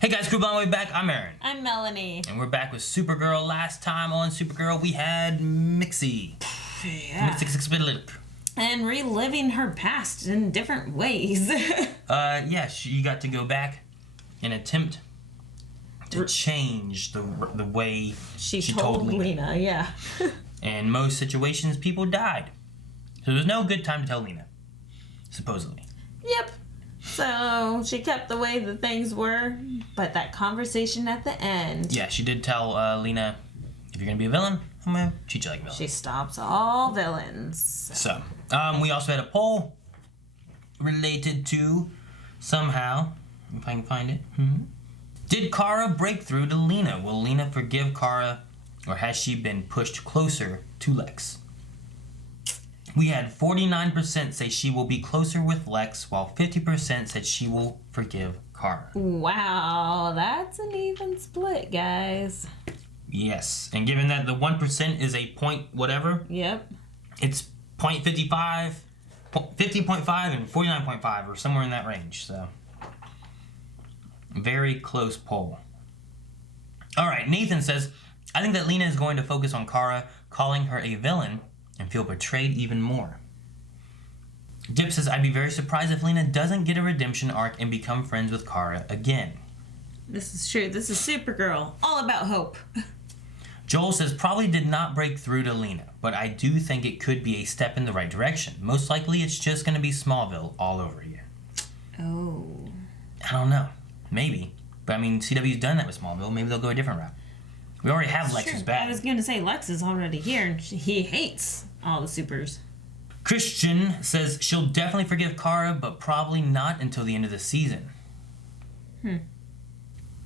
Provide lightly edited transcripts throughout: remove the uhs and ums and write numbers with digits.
Hey guys, Group on the way back. I'm Aaron. I'm Melanie. And we're back with Supergirl. Last time on Supergirl, we had Mixie. Yeah. And reliving her past in different ways. Yeah, she got to go back and attempt to change the way she told Lena. Yeah. In most situations, people died. So there's no good time to tell Lena, supposedly. Yep. So she kept the way the things were, but that conversation at the end. Yeah, she did tell Lena, if you're going to be a villain, I'm going to treat you like a villain. She stops all villains. So, we also had a poll related to, somehow, if I can find it. Did Kara break through to Lena? Will Lena forgive Kara, or has she been pushed closer to Lex? We had 49% say she will be closer with Lex, while 50% said she will forgive Kara. Wow, that's an even split, guys. Yes, and given that the 1% is a point whatever, yep, it's 0.55, 50.5, and 49.5, or somewhere in that range, so very close poll. Alright, Nathan says, I think that Lena is going to focus on Kara, calling her a villain, and feel betrayed even more. Dip says, I'd be very surprised if Lena doesn't get a redemption arc and become friends with Kara again. This is true. This is Supergirl. All about hope. Joel says, probably did not break through to Lena, but I do think it could be a step in the right direction. Most likely it's just going to be Smallville all over again. Oh. I don't know. Maybe. But I mean, CW's done that with Smallville. Maybe they'll go a different route. We already have Lex's back. I was going to say, Lex is already here, and he hates all the supers. Christian says she'll definitely forgive Kara, but probably not until the end of the season.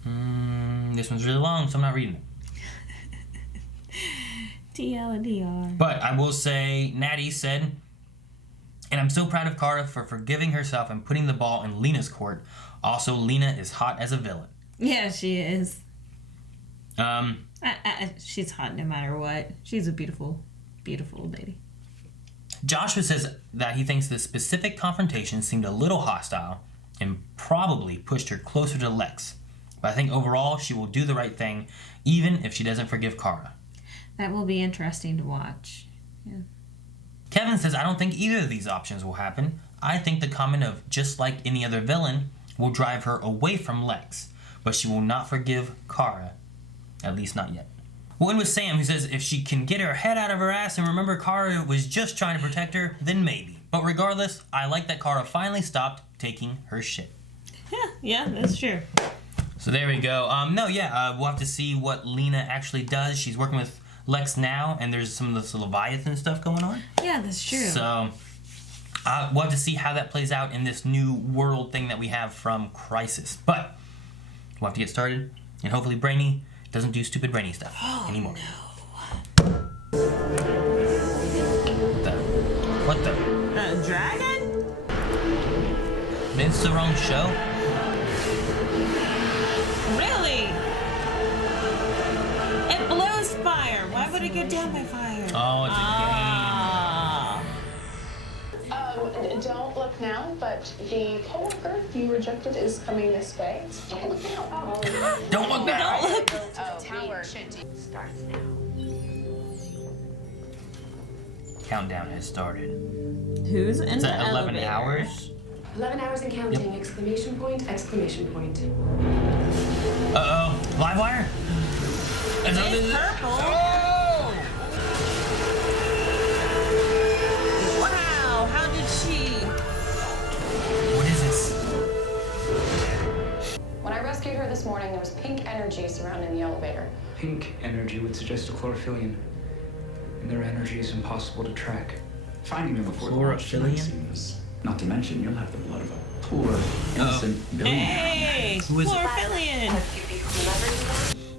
This one's really long, so I'm not reading it. TLDR. But I will say, Natty said, and I'm so proud of Kara for forgiving herself and putting the ball in Lena's court. Also, Lena is hot as a villain. Yeah, she is. She's hot no matter what. She's a beautiful, beautiful lady. Joshua says that he thinks the specific confrontation seemed a little hostile and probably pushed her closer to Lex. But I think overall she will do the right thing, even if she doesn't forgive Kara. That will be interesting to watch. Yeah. Kevin says, I don't think either of these options will happen. I think the comment of just like any other villain will drive her away from Lex, but she will not forgive Kara. At least not yet. We'll end with Sam, who says if she can get her head out of her ass and remember Kara was just trying to protect her, then maybe. But regardless, I like that Kara finally stopped taking her shit. Yeah, that's true. So there we go. We'll have to see what Lena actually does. She's working with Lex now, and there's some of this Leviathan stuff going on. Yeah, that's true. So we'll have to see how that plays out in this new world thing that we have from Crisis. But we'll have to get started, and hopefully Brainy doesn't do stupid Brainy stuff anymore. No. What the? A dragon? Maybe it's the wrong show. Really? It blows fire. Why would it go down by fire? Oh, it's a game. Don't look now, but the coworker you rejected is coming this way. Don't look now. Don't look now. Don't look. Tower starts now. Countdown has started. Who's in Is the that 11 elevator? hours? 11 hours and counting! Yep. Exclamation point! Exclamation point! Uh-oh. Live wire? It's purple. Oh! Wow, how did she? What is this? When I rescued her this morning, there was pink energy surrounding the elevator. Pink energy would suggest a chlorophyllian, and their energy is impossible to track. Finding them before the launch tonight seems. Not to mention, you'll have the blood of a poor, innocent billionaire. Hey, Who is it? Chlorophyllian.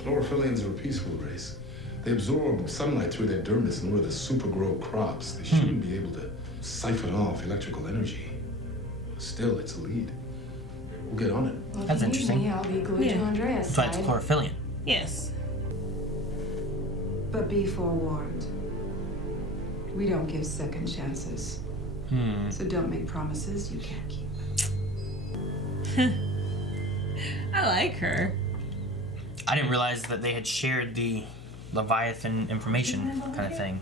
Chlorophyllians are a peaceful race. They absorb sunlight through their dermis and we're the supergrow crops. They shouldn't be able to siphon off electrical energy. Still, it's a lead. We'll get on it. Well, That's if you need interesting. me, I'll be glued to Andrea's So it's side. chlorophyllin. Yes. But be forewarned. We don't give second chances. So don't make promises you can't keep. I like her. I didn't realize that they had shared the Leviathan information kind of thing.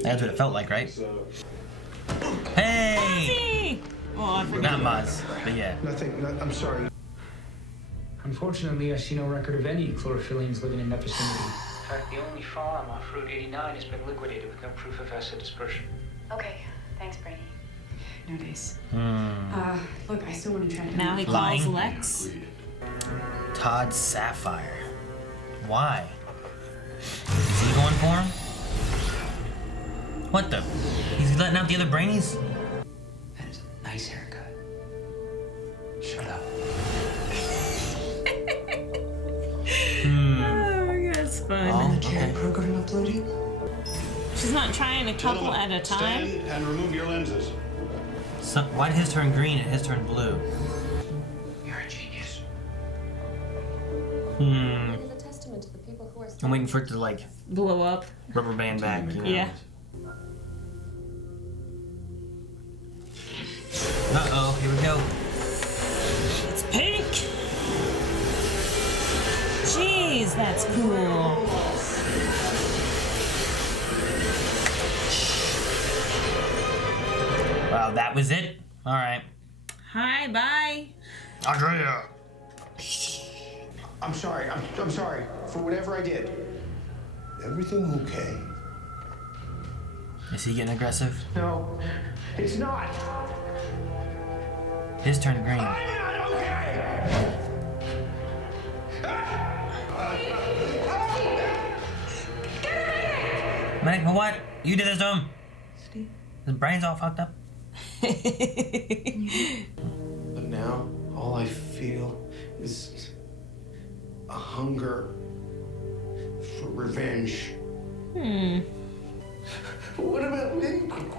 That's what it felt like, right? Hey! Oh, I forgot. Not Maz, but yeah. I'm sorry. Unfortunately, I see no record of any chlorophyllians living in that vicinity. In fact, the only farm off Route 89 has been liquidated with no proof of acid dispersion. Okay, thanks, Brady. No days. Hmm. Look, I still want to track him. Now he calls Lying. Lex. Todd Sapphire. Why? Is he going for him? What the? He's letting out the other brainies? That is a nice haircut. Shut up. Oh my god, it's fun. Oh, okay. Program uploading? She's not trying a couple at a time. Stand and remove your lenses. So, why did his turn green and his turn blue? You're a genius. Hmm. It is a testament to the people who are I'm waiting for it to, like, Blow up. rubber band back, you know? Yeah. Uh-oh, here we go. It's pink. Jeez, that's cool. Wow, that was it? Alright. Hi, bye. Andrea! I'm sorry. I'm sorry for whatever I did. Everything okay? Is he getting aggressive? No, it's not. His turn green. I'm not okay. Medic, for what? You did this to him. Steve. His brain's all fucked up. But now, all I feel is a hunger for revenge. What about me?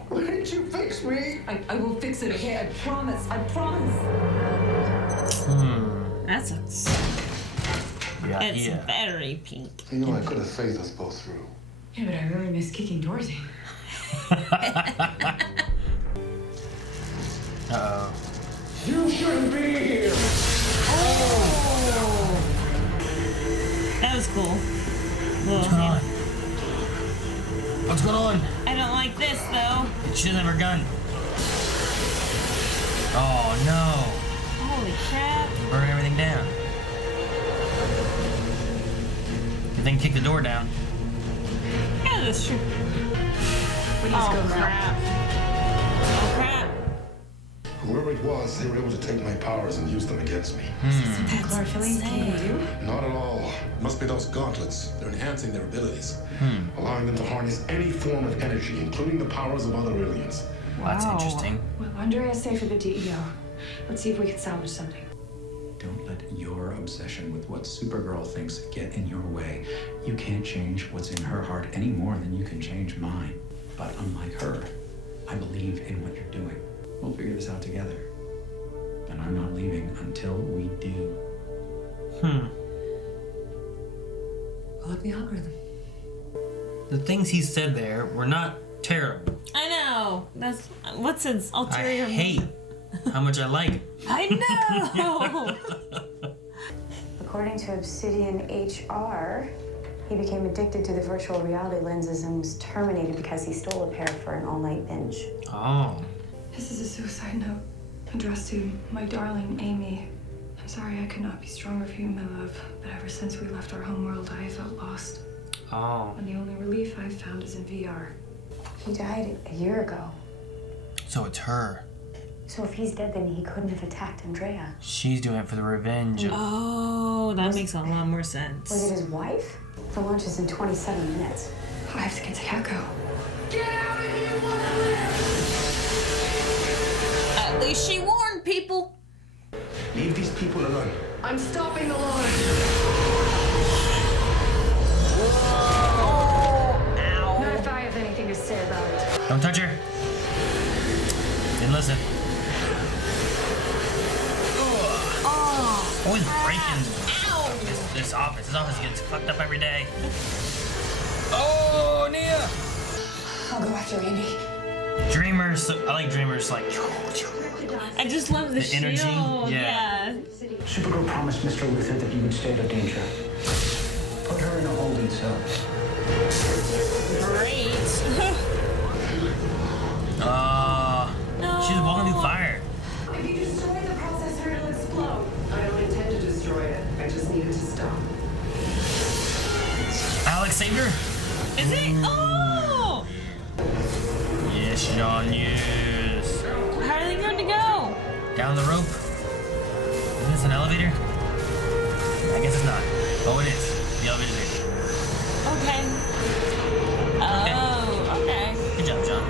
Why didn't you fix me? I will fix it, okay? I promise. I promise. That's a. Yeah, It's yeah. very pink. You know, I could have phased us both through. Yeah, but I really miss kicking doors in. Uh-oh. You shouldn't be here. That was cool. What's going on? What's going on? I don't like this though. She doesn't have her gun. Oh no. Holy crap. Burn everything down. Good thing kick the door down. Yeah, that's true. Oh crap. Oh crap. Whoever it was, they were able to take my powers and use them against me. That chlorophylline can you do? Not at all. Must be those gauntlets. They're enhancing their abilities, allowing them to harness any form of energy, including the powers of other aliens. Well, that's interesting. Well, Andrea's safe for the DEO. Let's see if we can salvage something. Don't let your obsession with what Supergirl thinks get in your way. You can't change what's in her heart any more than you can change mine. But unlike her, I believe in what you're doing. We'll figure this out together. And I'm not leaving until we do. Pull up the algorithm. The things he said there were not terrible. I know. That's what's his I ulterior. hate how much I like it. I know. According to Obsidian HR, he became addicted to the virtual reality lenses and was terminated because he stole a pair for an all-night binge. Oh. This is a suicide note addressed to my darling Amy. I'm sorry I could not be stronger for you, my love, but ever since we left our homeworld, I have felt lost. Oh. And the only relief I've found is in VR. He died a year ago. So it's her. So if he's dead, then he couldn't have attacked Andrea. She's doing it for the revenge. Oh, that makes a lot more sense. Was it his wife? The lunch is in 27 minutes. I have to get to Catco. At least she warned people. Leave these people alone. I'm stopping the line. Not if I have anything to say about it. Don't touch her. Didn't listen. Always breaking this office. This office gets fucked up every day. Oh, Nia! I'll go after Andy. Dreamers. I like dreamers like. I just love the energy. shield. Yeah. Supergirl promised Mr. Luther that you would stay out of danger. Put her in a holding cell. Great. No. She's walking through fire. If you destroy the processor, it'll explode. I don't intend to destroy it. I just need it to stop. Alex saved her. Is it? Oh! Yes, Sean, yes. How are they going to go? Down the rope. Is this an elevator? I guess it's not. Oh, it is. The elevator's there. Okay. Oh, okay. Good job, John.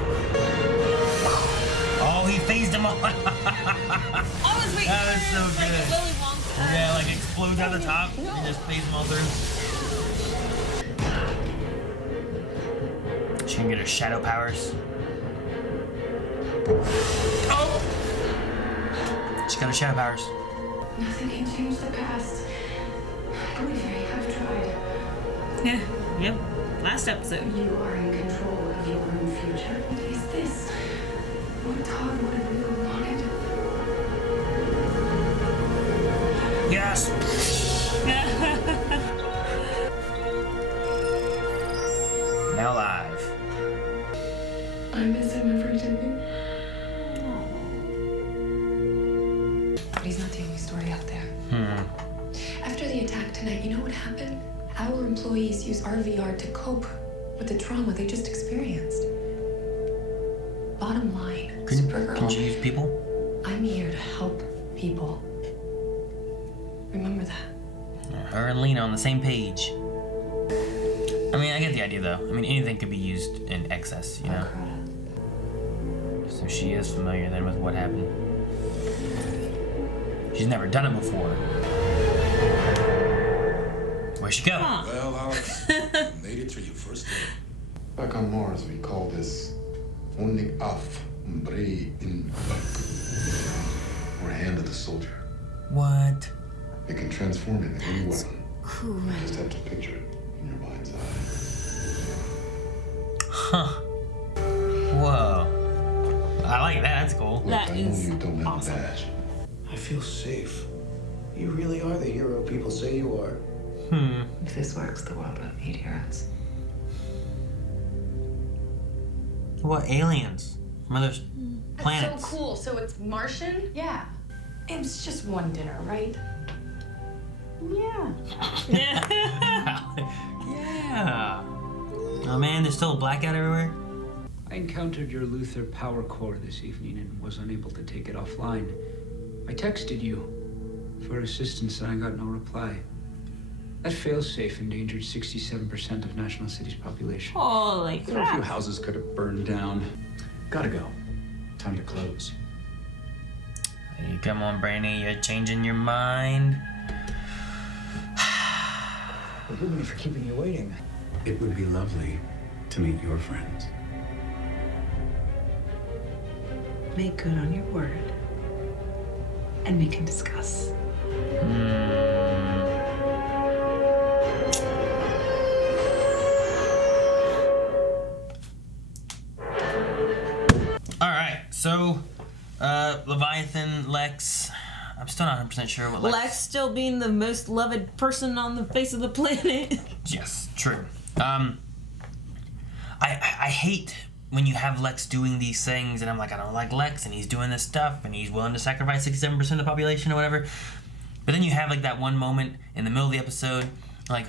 Oh, he phased him off. I was waiting That was for so like good. a Willy Wonka. Yeah, like explodes out the top. You just phase them all through. She can get her shadow powers. Oh! She got her shadow powers. Nothing can change the past. Believe me, I've tried. Yeah. Yep. Last episode. You are in control of your own future. Is this what Todd would have really wanted? Yes! Now live. I miss him every day. But he's not the only story out there. After the attack tonight, you know what happened? Our employees use our VR to cope with the trauma they just experienced. Bottom line, Supergirl, Can she use people? I'm here to help people. Remember that. Her and Lena on the same page. I mean, I get the idea though. I mean, anything could be used in excess, you know? So she is familiar then with what happened. She's never done it before. Where'd she go? Well, Alex, you made it through your first day. Back on Mars, we call this only af umbre in buck, or hand of the soldier. What? It can transform into any weapon. Cool. You just have to picture it in your mind's eye. Huh. Whoa. I like that. That's cool. Look, I know you don't have a badge. I feel safe. You really are the hero people say you are. If this works, the world won't need heroes. What aliens? From other planets? That's so cool. So it's Martian? Yeah. It's just one dinner, right? Yeah. Yeah. Oh man, there's still a blackout everywhere? I encountered your Luther power core this evening and was unable to take it offline. I texted you for assistance and I got no reply. That failsafe endangered 67% of National City's population. Holy A few crap. houses could have burned down. Gotta go. Time to close. Hey, come on, Brandy, you're changing your mind. Forgive me for keeping you waiting. It would be lovely to meet your friends. Make good on your word. And we can discuss. Alright, so, Leviathan, Lex. I'm still not 100% sure what Lex still being the most loved person on the face of the planet. Yes, true. I hate when you have Lex doing these things, and I'm like, I don't like Lex, and he's doing this stuff, and he's willing to sacrifice 67% of the population or whatever. But then you have like that one moment in the middle of the episode, like,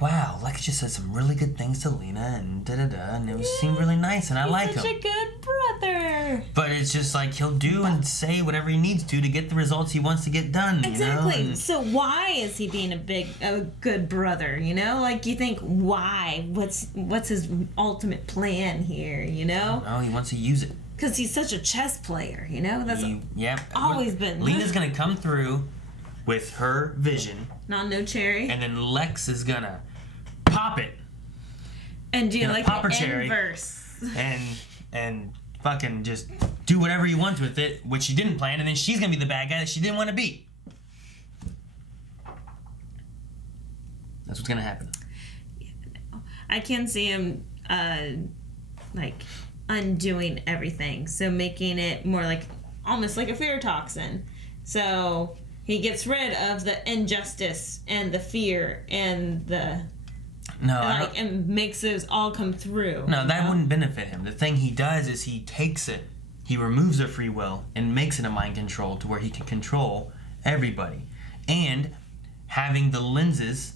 wow, Lex just said some really good things to Lena, and da-da-da, and it seemed really nice, and I like him. Such a good brother. But it's just like he'll do and say whatever he needs to get the results he wants to get done. Exactly. You know? And So why is he being a good brother? You know, like you think why? What's his ultimate plan here? You know? no, he wants to use it. Because he's such a chess player. You know, that's Yeah. always been. Lena's gonna come through with her vision, Not no cherry. and then Lex is gonna pop it And do you gonna like pop her the cherry. inverse? and fucking just do whatever he wants with it, which she didn't plan, and then she's gonna be the bad guy that she didn't want to be. That's what's gonna happen. I can see him like undoing everything. So making it more like almost like a fear toxin. So he gets rid of the injustice and the fear and the and makes those all come through. No, that wouldn't benefit him. The thing he does is he takes it, he removes their free will and makes it a mind control to where he can control everybody. And having the lenses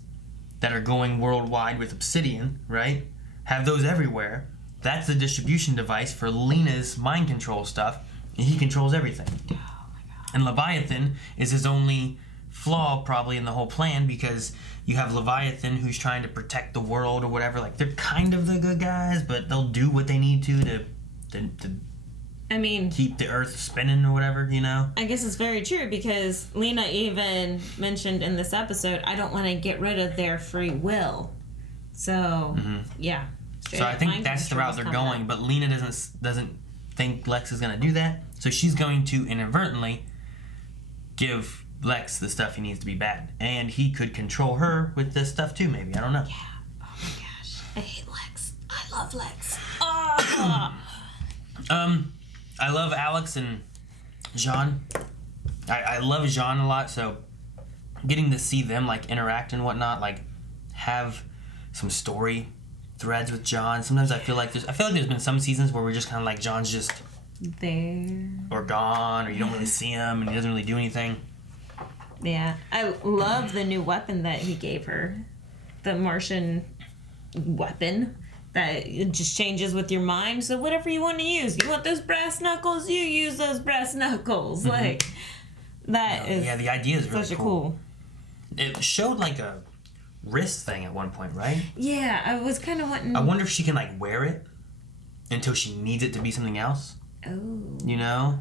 that are going worldwide with Obsidian, right? Have those everywhere. That's the distribution device for Lena's mind control stuff, and he controls everything. Oh my God. And Leviathan is his only flaw probably in the whole plan, because you have Leviathan who's trying to protect the world or whatever. Like, they're kind of the good guys, but they'll do what they need to I mean, keep the earth spinning or whatever, you know? I guess it's very true, because Lena even mentioned in this episode, I don't want to get rid of their free will. So, yeah. So I think that's the route they're going, but Lena doesn't think Lex is going to do that. So she's going to inadvertently give Lex the stuff he needs to be bad. And he could control her with this stuff too, maybe. I don't know. Yeah. Oh my gosh. I hate Lex. I love Lex. Oh. I love Alex and Jean. I love Jean a lot, so getting to see them like interact and whatnot, like have some story threads with John. Sometimes I feel like there's been some seasons where we're just kind of like John's just there or gone, or you don't really see him and he doesn't really do anything. Yeah, I love the new weapon that he gave her, the Martian weapon that it just changes with your mind. So whatever you want to use, you want those brass knuckles, you use those brass knuckles. Like that is yeah, the idea is really such cool. It showed like a wrist thing at one point, right? Yeah, I was kind of wanting. I wonder if she can like wear it until she needs it to be something else. Oh. You know,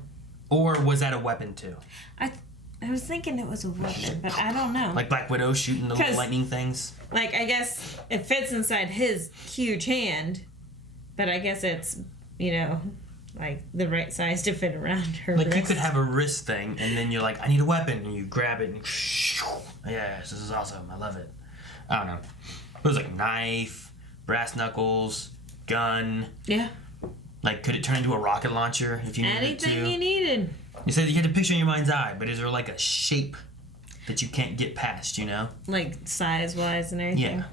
or was that a weapon too? I was thinking it was a weapon, but I don't know. Like Black Widow shooting the little lightning things. Like, I guess it fits inside his huge hand, but I guess it's, you know, like the right size to fit around her like wrist. You could have a wrist thing, and then you're like, I need a weapon, and you grab it, and yes, this is awesome. I love it. I don't know. It was like knife, brass knuckles, gun. Yeah. Like, could it turn into a rocket launcher if you needed it to? Anything you needed. You said you had to picture in your mind's eye, but is there like a shape that you can't get past, you know? Like size-wise and everything?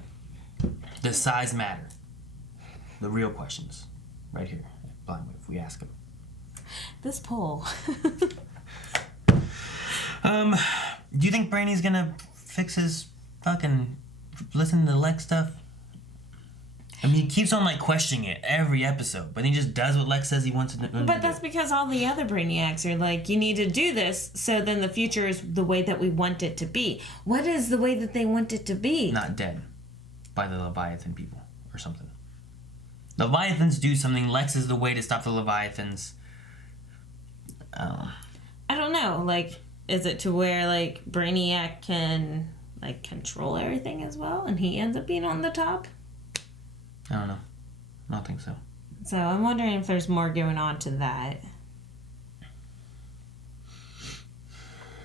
Yeah. Does size matter? The real questions. Right here. Blindwood, if we ask them. This poll. Do you think Brainy's gonna fix his fucking listen to Lex stuff? I mean, he keeps on like questioning it every episode, but he just does what Lex says he wants to do. But that's because all the other Brainiacs are like, you need to do this, so then the future is the way that we want it to be. What is the way that they want it to be? Not dead by the Leviathan people or something. Leviathans do something. Lex is the way to stop the Leviathans. I don't know. Like, is it to where like Brainiac can like control everything as well, and he ends up being on the top? I don't know. I don't think so. So I'm wondering if there's more going on to that.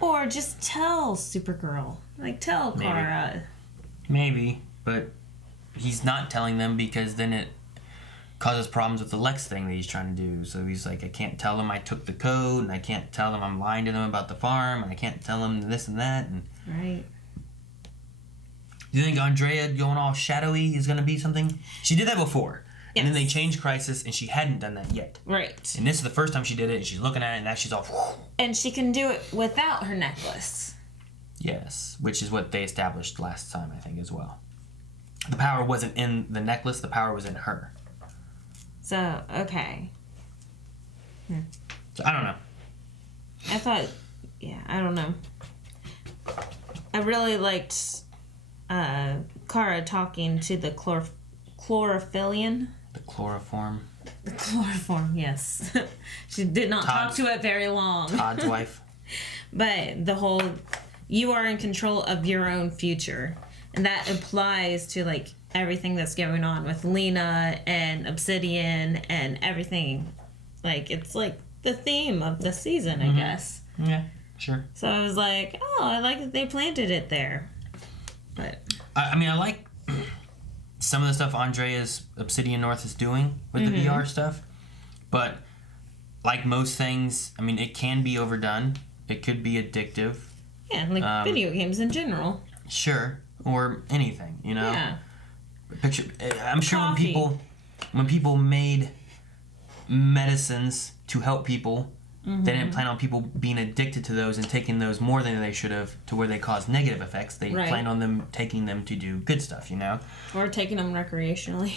Or just tell Supergirl. Like, tell Kara. Maybe, but he's not telling them because then it causes problems with the Lex thing that he's trying to do. So he's like, I can't tell them I took the code, and I can't tell them I'm lying to them about the farm, and I can't tell them this and that. And right. Do you think Andrea going all shadowy is going to be something? She did that before. Yes. And then they changed Crisis, and she hadn't done that yet. Right. And this is the first time she did it, and she's looking at it, and now she's all... And she can do it without her necklace. Yes, which is what they established last time, I think, as well. The power wasn't in the necklace, the power was in her. So, okay. So, I don't know. I thought... Yeah, I don't know. I really liked... Kara talking to the chlorophyllian. The chloroform. The chloroform, yes. She did not talk to it very long. Todd's wife. But the whole, you are in control of your own future. And that applies to, like, everything that's going on with Lena and Obsidian and everything. Like, it's, like, the theme of the season, I guess. Yeah, sure. So I was like, oh, I like that they planted it there. But I mean, I like some of the stuff Andrea's Obsidian North is doing with the VR stuff, but like most things, I mean, it can be overdone. It could be addictive. Yeah, like video games in general. Sure, or anything, you know. Yeah. Picture. I'm sure Coffee. when people made medicines to help people, Mm-hmm. they didn't plan on people being addicted to those and taking those more than they should have, to where they cause negative effects. They Right. planned on them taking them to do good stuff, you know. Or taking them recreationally.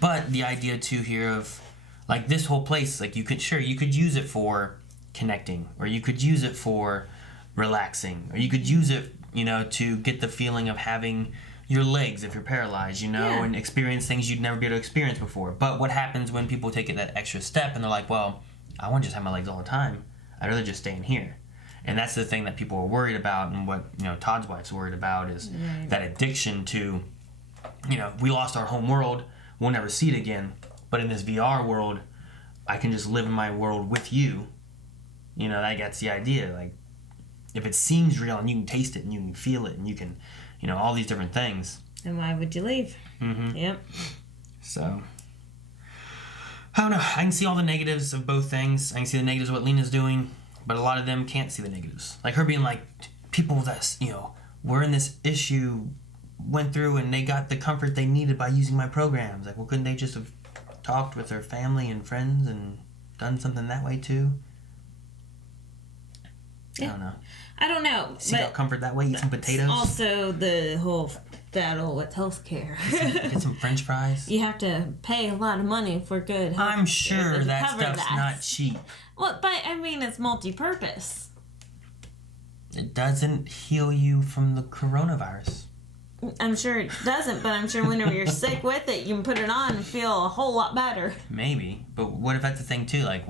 But the idea too here of, like, this whole place, like, you could use it for connecting, or you could use it for relaxing, or you could use it, you know, to get the feeling of having your legs if you're paralyzed, you know, Yeah. and experience things you'd never be able to experience before. But what happens when people take it that extra step and they're like, well, I want to just have my legs all the time. I'd rather just stay in here. And that's the thing that people are worried about, and what, you know, Todd's wife's worried about is that addiction to, you know, we lost our home world, we'll never see it again. But in this VR world, I can just live in my world with you. You know, that's the idea. Like, if it seems real and you can taste it and you can feel it and you can, you know, all these different things. And why would you leave? Mm-hmm. Yep. So, I don't know. I can see all the negatives of both things. I can see the negatives of what Lena's doing, but a lot of them can't see the negatives. Like her being like, people that, you know, were in this issue, went through and they got the comfort they needed by using my programs. Like, well, couldn't they just have talked with their family and friends and done something that way too? Yeah. I don't know. I don't know. Seek out comfort that way, eat some potatoes. Also, the whole battle with healthcare. Get some French fries. You have to pay a lot of money for good health. I'm sure that cover stuff's that. not cheap. Well, but I mean, it's multi-purpose. It doesn't heal you from the coronavirus. I'm sure it doesn't, but I'm sure whenever you're sick with it, you can put it on and feel a whole lot better. Maybe, but what if that's the thing too? Like,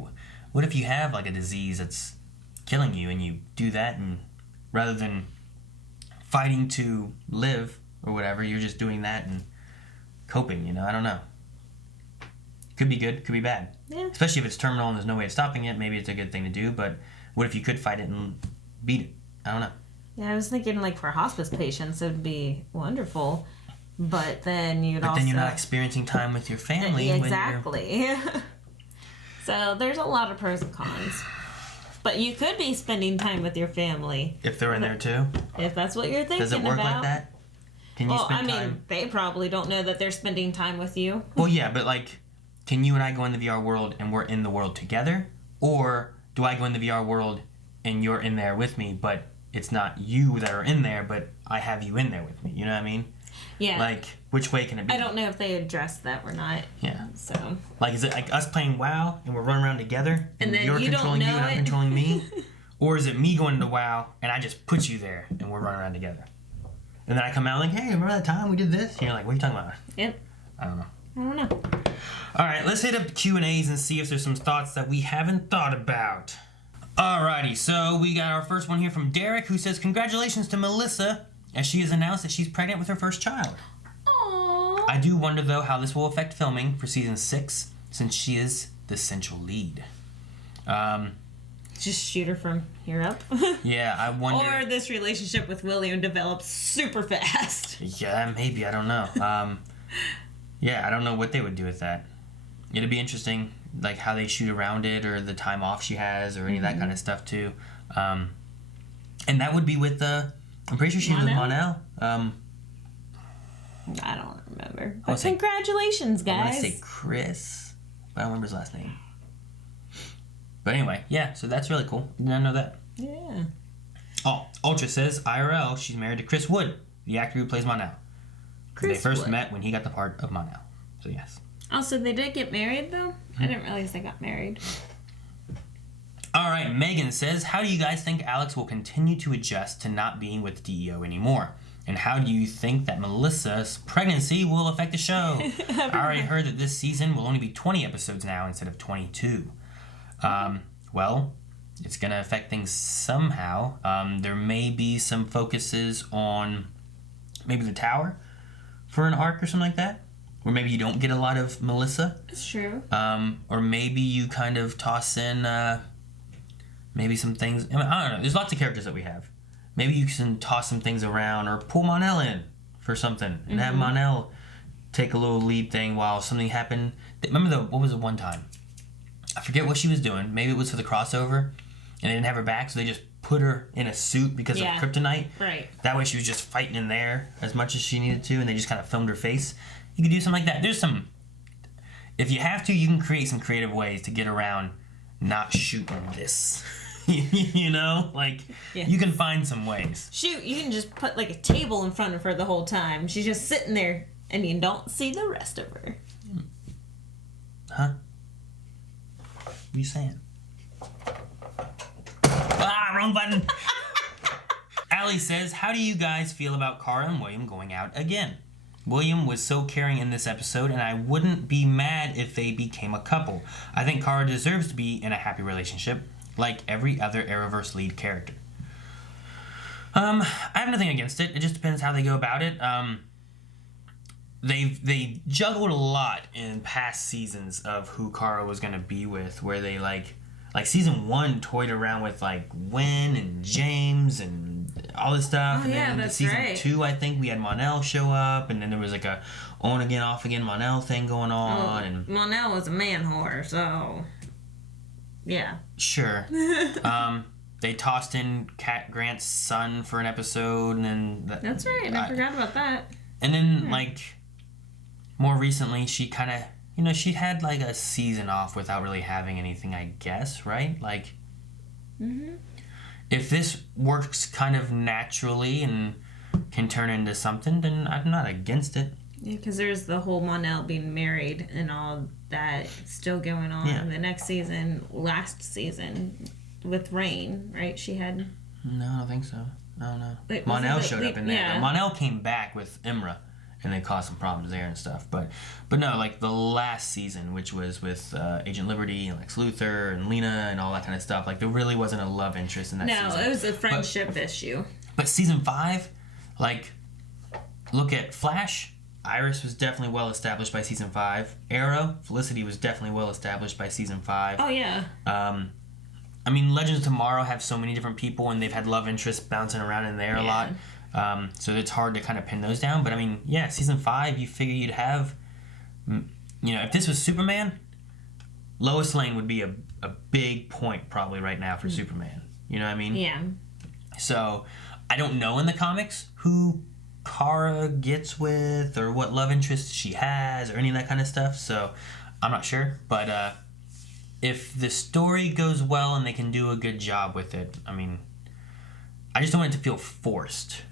what if you have like a disease that's killing you and you do that, and rather than fighting to live or whatever, you're just doing that and coping, you know? I don't know. Could be good, could be bad. Yeah. Especially if it's terminal and there's no way of stopping it, maybe it's a good thing to do, but what if you could fight it and beat it? I don't know. Yeah, I was thinking like for hospice patients, it would be wonderful, but then you'd But also... then you're not experiencing time with your family. Yeah, when exactly. So there's a lot of pros and cons. But you could be spending time with your family. If they're in there too? If that's what you're thinking about. Does it work like that? Can you spend time? They probably don't know that they're spending time with you. Well, yeah, but like, can you and I go in the VR world and we're in the world together? Or do I go in the VR world and you're in there with me, but it's not you that are in there, but I have you in there with me? You know what I mean? Yeah. Like, which way can it be? I don't know if they addressed that or not. Yeah. So. Like, is it like us playing WoW and we're running around together and then you're you don't controlling you know and I'm it? controlling me? Or is it me going into WoW and I just put you there and we're running around together? And then I come out like, hey, remember that time we did this? And you're like, what are you talking about? Yep. I don't know. I don't know. All right, let's hit up Q&As and see if there's some thoughts that we haven't thought about. Alrighty, so we got our first one here from Derek, who says, congratulations to Melissa, as she has announced that she's pregnant with her first child. Aww. I do wonder, though, how this will affect filming for season 6, since she is the central lead. Just shoot her from here up. Yeah, I wonder... Or this relationship with William develops super fast. Yeah, maybe, I don't know. Yeah, I don't know what they would do with that. It'd be interesting, like how they shoot around it, or the time off she has, or any of that kind of stuff too. And that would be with I'm pretty sure she's with Monel. I don't remember. I But congratulations, I want guys. to say Chris, but I don't remember his last name. But anyway, yeah, so that's really cool. Did not know that. Yeah. Oh, Ultra says IRL, she's married to Chris Wood, the actor who plays Monel. They first met when he got the part of Monel. So yes. Also, they did get married, though? I didn't realize they got married. All right, Megan says, how do you guys think Alex will continue to adjust to not being with DEO anymore? And how do you think that Melissa's pregnancy will affect the show? I already heard that this season will only be 20 episodes now instead of 22. Well, it's going to affect things somehow. There may be some focuses on maybe the tower for an arc or something like that. Or maybe you don't get a lot of Melissa. It's true. Or maybe you kind of toss in maybe some things. I don't know. There's lots of characters that we have. Maybe you can toss some things around or pull Monel in for something and have Monel take a little lead thing while something happened. Remember what was the one time? I forget what she was doing. Maybe it was for the crossover, and they didn't have her back, so they just put her in a suit because of kryptonite. Right. That way she was just fighting in there as much as she needed to, and they just kind of filmed her face. You could do something like that. There's some... If you have to, you can create some creative ways to get around not shooting this. You know? Like, you can find some ways. Shoot, you can just put, like, a table in front of her the whole time. She's just sitting there, and you don't see the rest of her. Huh? What are you saying? Wrong button! Allie says, how do you guys feel about Kara and William going out again? William was so caring in this episode, and I wouldn't be mad if they became a couple. I think Kara deserves to be in a happy relationship, like every other Arrowverse lead character. I have nothing against it. It just depends how they go about it. They juggled a lot in past seasons of who Kara was going to be with, where they like season 1 toyed around with like Gwen and James and all this stuff. Oh, yeah, that's season right. 2, I think we had Mon-El show up, and then there was like a on again, off again Mon-El thing going on. And Mon-El was a man whore, so yeah. Sure. They tossed in Cat Grant's son for an episode, and then That's right. I forgot about that. And then like more recently, she kind of. You know, she had like a season off without really having anything, I guess, right? Like, if this works kind of naturally and can turn into something, then I'm not against it. Yeah, because there's the whole Mon-El being married and all that still going on. Yeah. The next season, last season, with Rain, right? She had... No, I don't think so. I don't know. Wait, Mon-El showed up in there. yeah. Mon-El came back with Imra, and they caused some problems there and stuff. But no, like the last season, which was with Agent Liberty and Lex Luthor and Lena and all that kind of stuff, like there really wasn't a love interest in that season. No, it was a friendship issue. But season 5, like, look at Flash. Iris was definitely well established by season 5. Arrow, Felicity was definitely well established by season 5. Oh, yeah. I mean, Legends of Tomorrow have so many different people, and they've had love interests bouncing around in there a lot. So it's hard to kind of pin those down. But I mean, yeah, season 5, you figure you'd have, you know, if this was Superman, Lois Lane would be a big point probably right now for Superman. You know what I mean? Yeah. So I don't know in the comics who Kara gets with or what love interest she has or any of that kind of stuff. So I'm not sure. But if the story goes well and they can do a good job with it, I mean, I just don't want it to feel forced.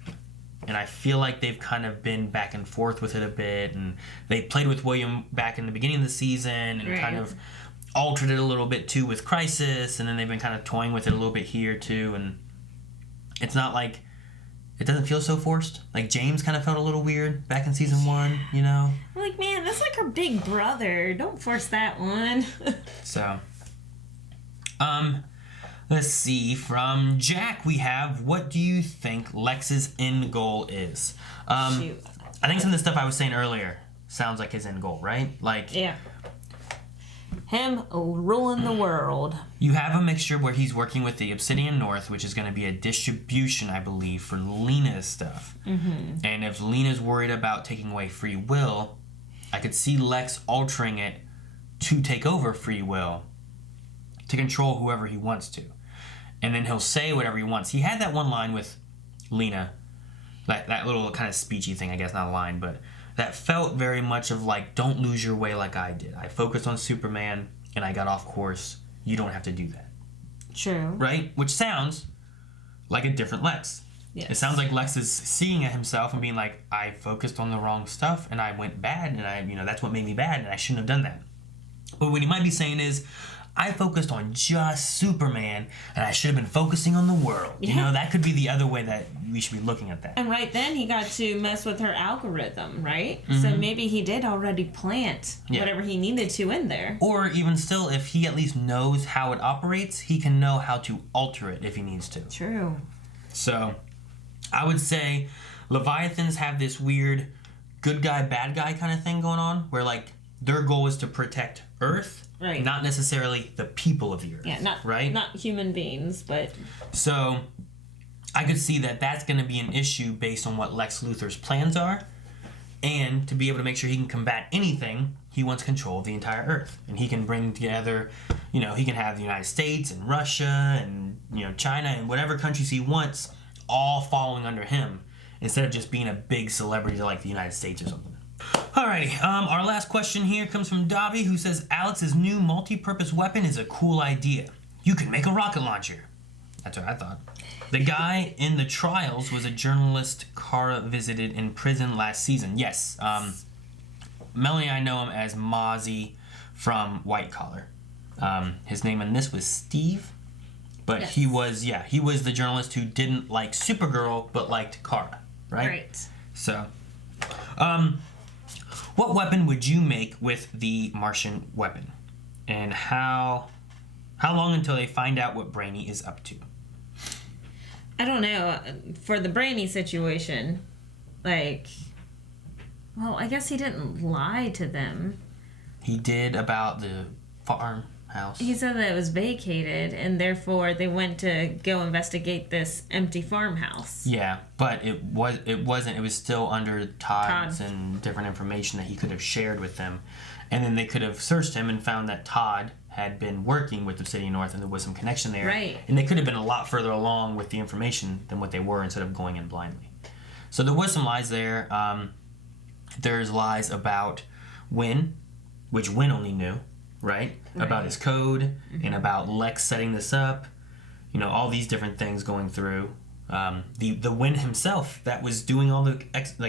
And I feel like they've kind of been back and forth with it a bit. And they played with William back in the beginning of the season and kind of altered it a little bit too with Crisis. And then they've been kind of toying with it a little bit here too. And it's not like, it doesn't feel so forced. Like James kind of felt a little weird back in season 1, you know? I'm like, man, that's like her big brother. Don't force that one. So, let's see. From Jack, we have, what do you think Lex's end goal is? Shoot. I think some of the stuff I was saying earlier sounds like his end goal, right? Like, Yeah. Him ruling the world. you have a mixture where he's working with the Obsidian North, which is going to be a distribution, I believe, for Lena's stuff. Mm-hmm. And if Lena's worried about taking away free will, I could see Lex altering it to take over free will, to control whoever he wants to. And then he'll say whatever he wants. He had that one line with Lena, that little kind of speechy thing, I guess, not a line, but that felt very much of like, don't lose your way like I did. I focused on Superman and I got off course. You don't have to do that. True. Right? Which sounds like a different Lex. Yes. It sounds like Lex is seeing at himself and being like, I focused on the wrong stuff and I went bad and that's what made me bad and I shouldn't have done that. But what he might be saying is, I focused on just Superman and I should have been focusing on the world. Yeah. You know, that could be the other way that we should be looking at that. And right then he got to mess with her algorithm, right? Mm-hmm. So maybe he did already plant whatever he needed to in there. Or even still, if he at least knows how it operates, he can know how to alter it if he needs to. True. So, I would say Leviathans have this weird good guy, bad guy kind of thing going on, where like their goal is to protect Earth, right? Not necessarily the people of the Earth. Yeah, not human beings, but... So, I could see that that's going to be an issue based on what Lex Luthor's plans are, and to be able to make sure he can combat anything, he wants control of the entire Earth. And he can bring together you know, he can have the United States and Russia and, you know, China and whatever countries he wants all following under him instead of just being a big celebrity like the United States or something. Alrighty, our last question here comes from Dobby, who says, Alex's new multi-purpose weapon is a cool idea. You can make a rocket launcher. That's what I thought. The guy in the trials was a journalist Kara visited in prison last season. Yes, Melanie and I know him as Mozzie from White Collar. His name in this was Steve, but yes. he was the journalist who didn't like Supergirl but liked Kara, right? Right. So, what weapon would you make with the Martian weapon? And how long until they find out what Brainy is up to? I don't know. For the Brainy situation, like, well, I guess he didn't lie to them. He did about the farmhouse. He said that it was vacated, and therefore they went to go investigate this empty farmhouse. Yeah, but it wasn't. It was still under Todd's and different information that he could have shared with them, and then they could have searched him and found that Todd had been working with the City North, and there was some connection there. Right. And they could have been a lot further along with the information than what they were instead of going in blindly. So there was some lies there. There's lies about Wynn, which Wynn only knew, right? About his code and about Lex setting this up. You know, all these different things going through. The Wynn himself that was doing all the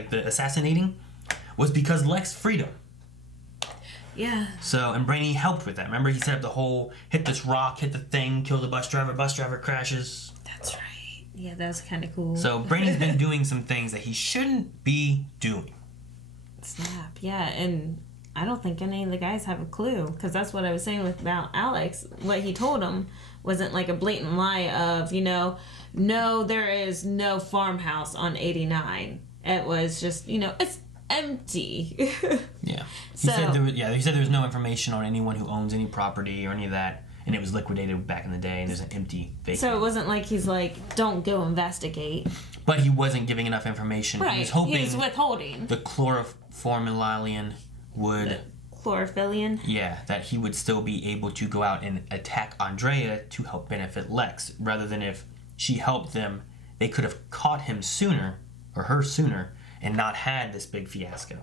the assassinating was because Lex freed him. Yeah. So, and Brainy helped with that. Remember, he set up the whole, hit this rock, hit the thing, kill the bus driver crashes. That's right. Yeah, that was kind of cool. So, Brainy's been doing some things that he shouldn't be doing. Snap, yeah, and I don't think any of the guys have a clue, because that's what I was saying about Alex. What he told them wasn't like a blatant lie of, you know, no, there is no farmhouse on 89. It was just, you know, it's empty. Yeah. He said there was no information on anyone who owns any property or any of that, and it was liquidated back in the day, and there's an empty vacant. So it wasn't like he's like, don't go investigate. But he wasn't giving enough information. Right. He was hoping he was withholding. The chloroformulalian would... Chlorophyllian? Yeah, that he would still be able to go out and attack Andrea to help benefit Lex, rather than if she helped them, they could have caught him sooner, or her sooner, and not had this big fiasco.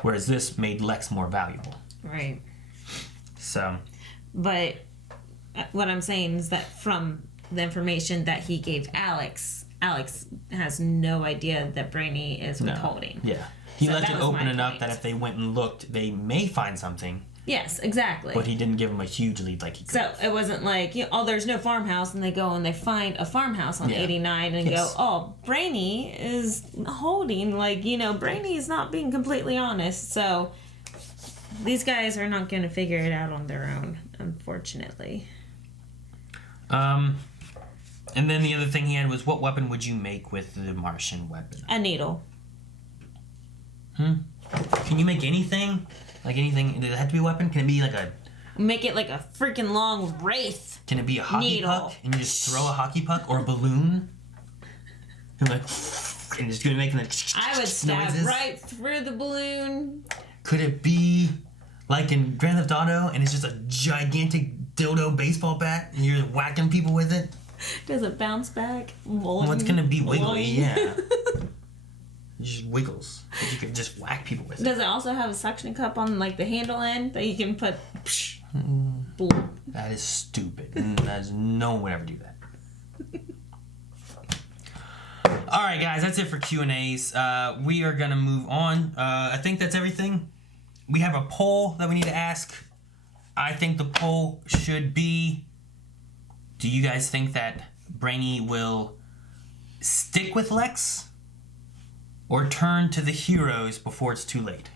Whereas this made Lex more valuable. Right. So. But what I'm saying is that from the information that he gave Alex has no idea that Brainy is withholding. Yeah. He left it open enough that if they went and looked, they may find something. Yes, exactly. But he didn't give him a huge lead like he could. So it wasn't like, you know, oh, there's no farmhouse, and they go and they find a farmhouse on 89 and go, oh, Brainy is holding, like, you know, Brainy is not being completely honest. So these guys are not going to figure it out on their own, unfortunately. And then the other thing he had was, what weapon would you make with the Martian weapon? A needle. Can you make anything? Like anything? Does it have to be a weapon? Can it be like a... Make it like a freaking long wraith. Can it be a hockey puck? And you just throw a hockey puck? Or a balloon? And like... And just gonna make like... I would stab right through the balloon. Could it be like in Grand Theft Auto and it's just a gigantic dildo baseball bat and you're whacking people with it? Does it bounce back? Well, it's gonna be wiggly, yeah. It just wiggles. But you can just whack people with it. Does it also have a suction cup on like the handle end that you can put? That is stupid. No one would ever do that. All right, guys, that's it for Q&As. We are gonna move on. I think that's everything. We have a poll that we need to ask. I think the poll should be: do you guys think that Brainy will stick with Lex or turn to the heroes before it's too late?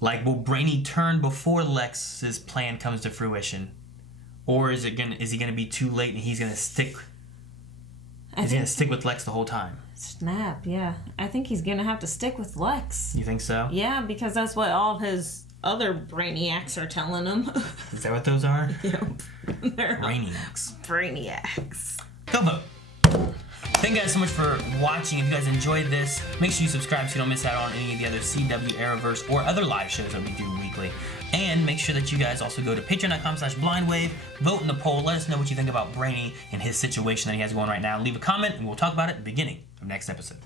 Like, will Brainy turn before Lex's plan comes to fruition, or is he gonna be too late and he's gonna stick? He's gonna stick with Lex the whole time. Snap, yeah. I think he's gonna have to stick with Lex. You think so? Yeah, because that's what all of his other brainiacs are telling him. Is that what those are? Yep. Brainiacs. Brainiacs. Go vote. Thank you guys so much for watching. If you guys enjoyed this, make sure you subscribe so you don't miss out on any of the other CW Arrowverse or other live shows that we do weekly. And make sure that you guys also go to patreon.com/blindwave, vote in the poll, let us know what you think about Brainy and his situation that he has going right now. Leave a comment and we'll talk about it at the beginning of next episode.